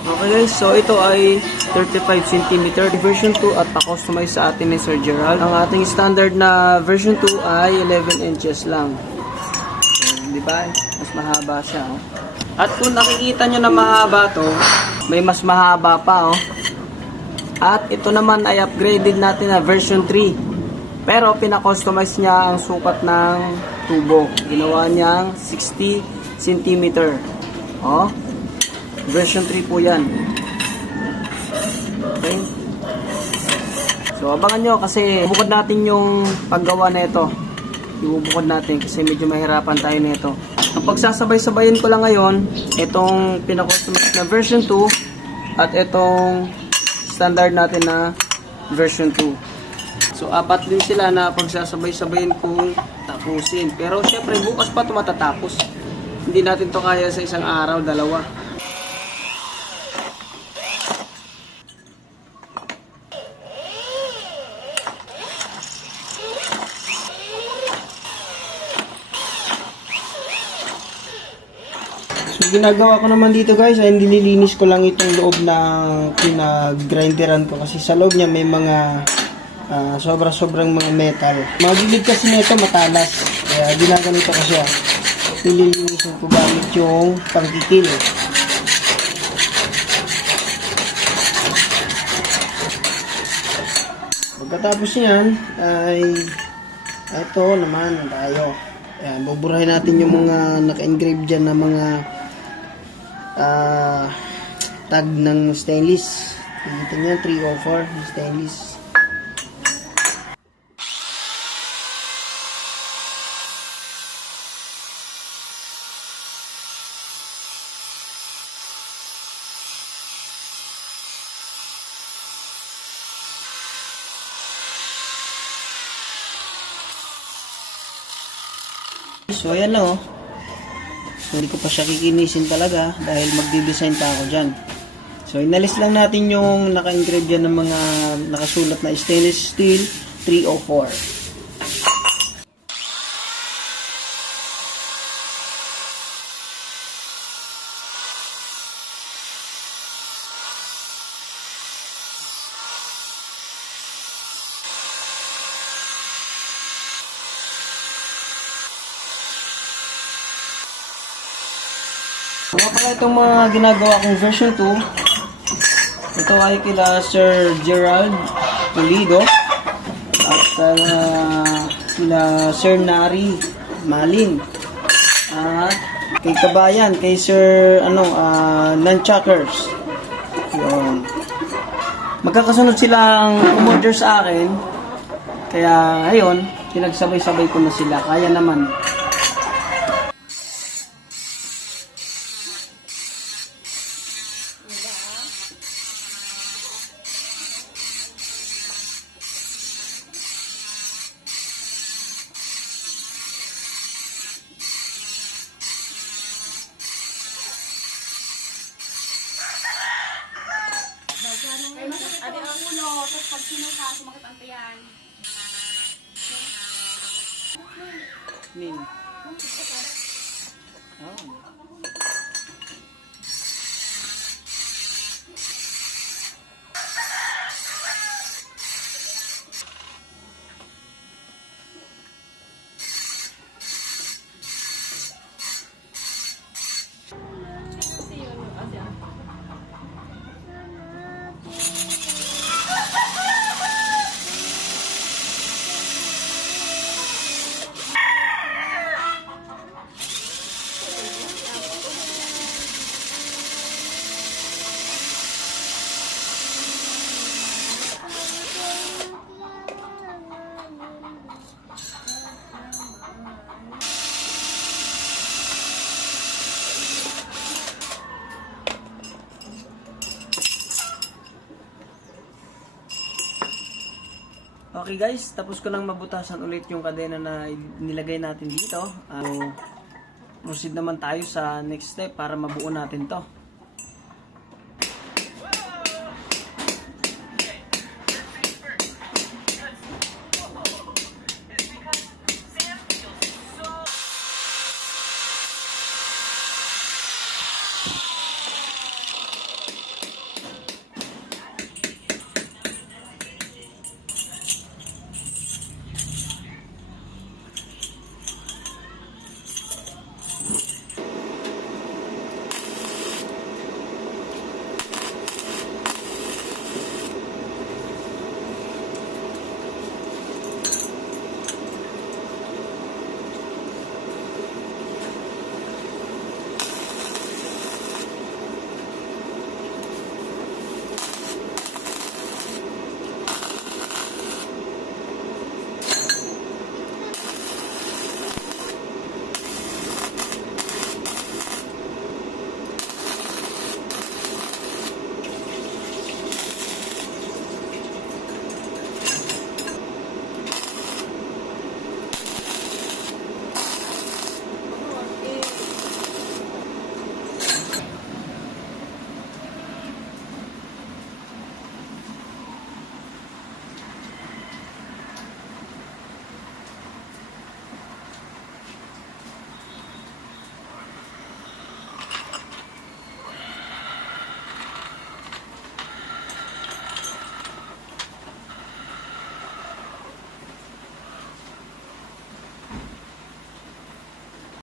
Okay guys, so ito ay 35 cm version 2 at pa-customize sa atin ni Sir Gerald. Ang ating standard na version 2 ay 11 inches lang. So, di ba? Mas mahaba siya. Oh. At kung nakikita nyo na mahaba to, may mas mahaba pa. Oh. At ito naman ay upgraded natin na version 3. Pero pina-customize niya ang sukat ng tubo. Ginawa niyang 60 cm. Oh. Version 3 po yan. Okay. So abangan nyo kasi bukod natin yung paggawa na ito. Ibubukod natin kasi medyo mahirapan tayo na ito. Ang pagsasabay-sabayin ko lang ngayon, itong pinakustomize na version 2 at itong standard natin na version 2. So apat din sila na pagsasabay-sabayin kong tapusin. Pero syempre bukas pa ito matatapos. Hindi natin to kaya sa isang araw, dalawa. Ginagawa ko naman dito guys ay nililinis ko lang itong loob na pinag-grinderan ko kasi sa loob niya may mga sobrang mga metal. Magigig kasi nito matalas kaya ginaganito ko siya. Nililinisin ko gamit yung pangkikil. Pagkatapos niyan ay ito naman tayo. Ayan, buburahin natin yung mga naka-engrave dyan na mga tag ng stainless. Dito nyo, 304 stainless. So ayan na oh. Hindi ko pa siya kikinisin talaga dahil magdi-design pa ako dyan. So inalis lang natin yung naka-engrave dyan ng mga nakasulat na stainless steel 304. Mga pala itong mga ginagawa kong version 2. Ito ay kila Sir Gerald Pulido at kila Sir Nari Malin at kay Kabayan, kay Sir Nunchuckers. Yun. Magkakasunod silang umorder sa akin. Kaya ayun, pinagsabay-sabay ko na sila. Kaya naman. Adi ang ulo, tapos pag sinuka, sumakit ang tiyan. Nin. Oh. Okay guys, tapos ko nang mabutasan ulit yung kadena na nilagay natin dito. Proceed naman tayo sa next step para mabuo natin to.